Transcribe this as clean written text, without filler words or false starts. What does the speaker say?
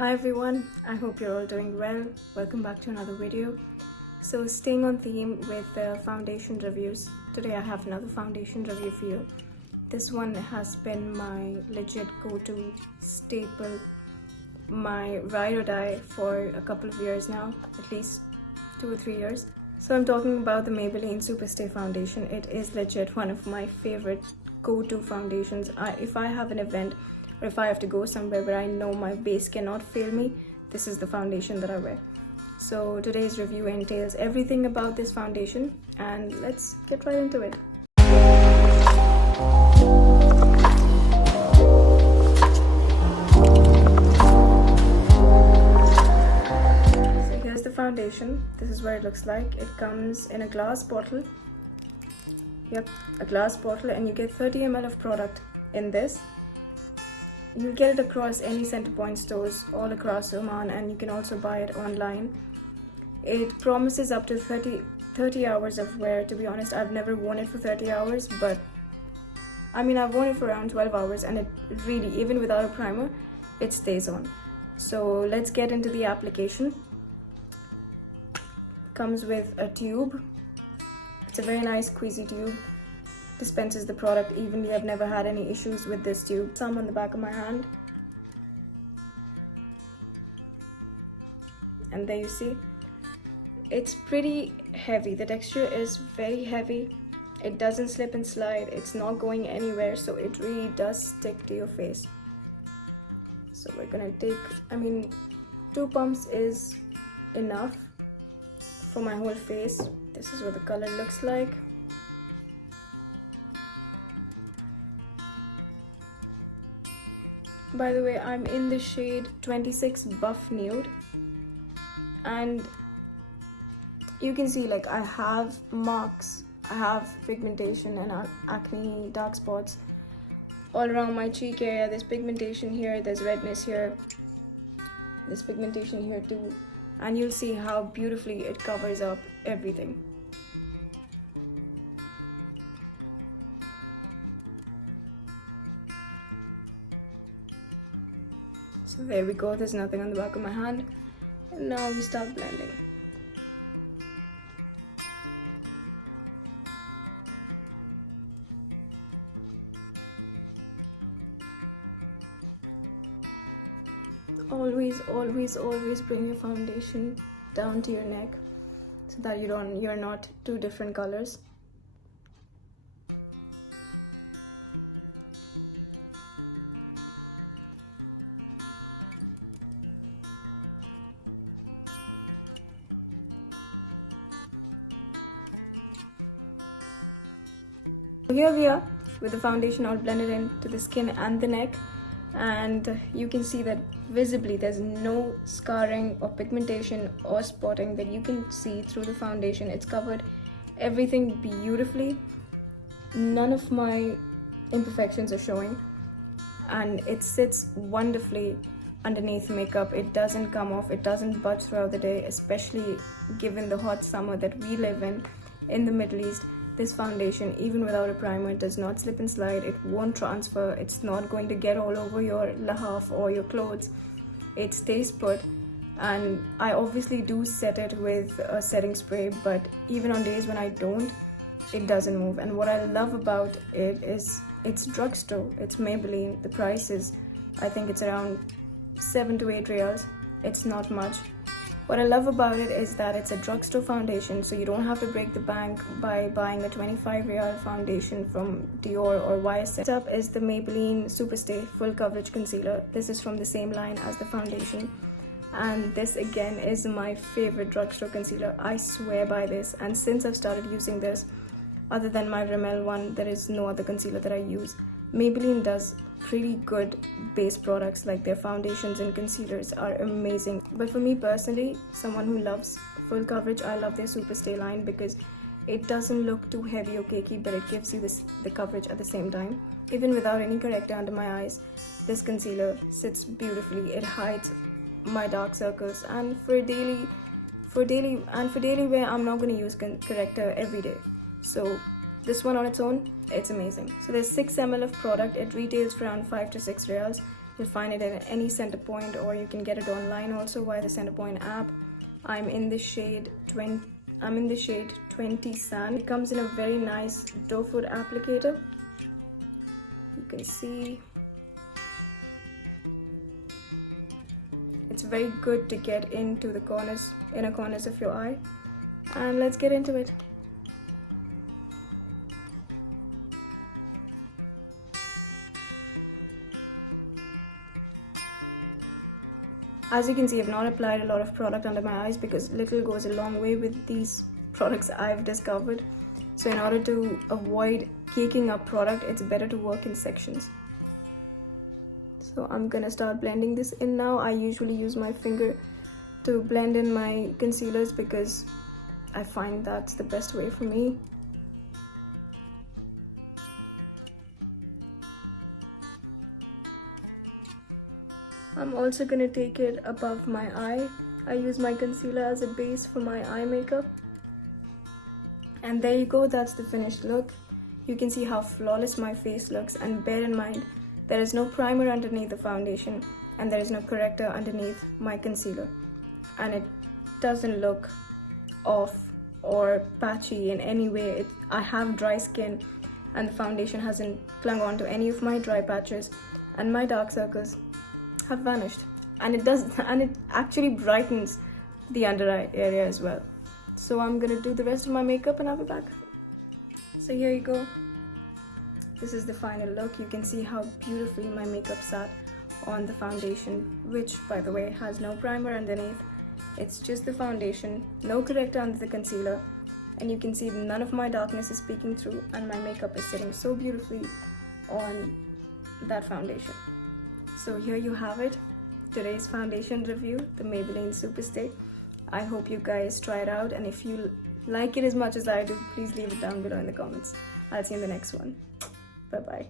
Hi everyone, I hope you're all doing well. Welcome back to another video. So staying on theme with foundation reviews, today I have another foundation review for you. This one has been my legit go-to staple, my ride or die for a couple of years now, at least 2 or 3 years. So I'm talking about the Maybelline Superstay foundation. It is legit one of my favorite go-to foundations. If I have an event or if I have to go somewhere where I know my base cannot fail me, this is the foundation that I wear. So today's review entails everything about this foundation, and let's get right into it. So here's the foundation. This is what it looks like. It comes in a glass bottle. Yep, a glass bottle, and you get 30 ml of product in this. You'll get it across any Centerpoint stores all across Oman, and you can also buy it online. It promises up to 30 hours of wear. To be honest, I've never worn it for 30 hours, but I mean, I've worn it for around 12 hours, and it really, even without a primer, it stays on. So let's get into the application. Comes with a tube. It's a very nice squeezy tube. Dispenses the product evenly. I've never had any issues with this tube. Some on the back of my hand, and there you see, it's pretty heavy. The texture is very heavy. It doesn't slip and slide. It's not going anywhere, so it really does stick to your face. So we're gonna take, 2 pumps is enough for my whole face. This is what the color looks like. By the way, I'm in the shade 26 Buff Nude, and you can see, like, I have marks, I have pigmentation and acne, dark spots all around my cheek area. There's pigmentation here, there's redness here, there's pigmentation here too, and you'll see how beautifully it covers up everything. So there we go, there's nothing on the back of my hand. And now we start blending. Always bring your foundation down to your neck so that you're not two different colors. Here we are with the foundation all blended into the skin and the neck, and you can see that visibly there's no scarring or pigmentation or spotting that you can see through the foundation. It's covered everything beautifully. None of my imperfections are showing, and it sits wonderfully underneath makeup. It doesn't come off, it doesn't budge throughout the day, especially given the hot summer that we live in the Middle East. This foundation, even without a primer, does not slip and slide. It won't transfer. It's not going to get all over your lahaf or your clothes. It stays put, and I obviously do set it with a setting spray, but even on days when I don't, it doesn't move. And what I love about it is it's drugstore. It's Maybelline. The price is, I think it's around 7 to 8 riyals. It's not much. What I love about it is that it's a drugstore foundation, so you don't have to break the bank by buying a 25 riyal foundation from Dior or YSL. Next up is the Maybelline Superstay Full Coverage Concealer. This is from the same line as the foundation, and this again is my favorite drugstore concealer. I swear by this, and since I've started using this, other than my Rimmel one, there is no other concealer that I use. Maybelline does pretty good base products, like their foundations and concealers are amazing. But for me personally, someone who loves full coverage, I love their Superstay line because it doesn't look too heavy or cakey, but it gives you the coverage at the same time. Even without any corrector under my eyes, this concealer sits beautifully. It hides my dark circles, and for daily wear, I'm not going to use corrector every day. So this one on its own, it's amazing. So there's 6 ml of product. It retails for around 5 to 6 riyals. You'll find it at any center point, or you can get it online also via the Centerpoint app. I'm in the shade 20 Sand. It comes in a very nice doe foot applicator. You can see it's very good to get into the inner corners of your eye. And let's get into it. As you can see, I've not applied a lot of product under my eyes because little goes a long way with these products I've discovered. So in order to avoid caking up product, it's better to work in sections. So I'm gonna start blending this in now. I usually use my finger to blend in my concealers because I find that's the best way for me. I'm also gonna take it above my eye. I use my concealer as a base for my eye makeup. And there you go, that's the finished look. You can see how flawless my face looks, and bear in mind, there is no primer underneath the foundation and there is no corrector underneath my concealer. And it doesn't look off or patchy in any way. I have dry skin and the foundation hasn't clung on to any of my dry patches, and my dark circles have vanished, and it actually brightens the under eye area as well. So I'm gonna do the rest of my makeup and I'll be back. So here you go. This is the final look. You can see how beautifully my makeup sat on the foundation, which by the way has no primer underneath. It's just the foundation, no corrector under the concealer, and you can see none of my darkness is speaking through, and my makeup is sitting so beautifully on that foundation. So here you have it, today's foundation review, the Maybelline Superstay. I hope you guys try it out, and if you like it as much as I do, please leave it down below in the comments. I'll see you in the next one. Bye bye.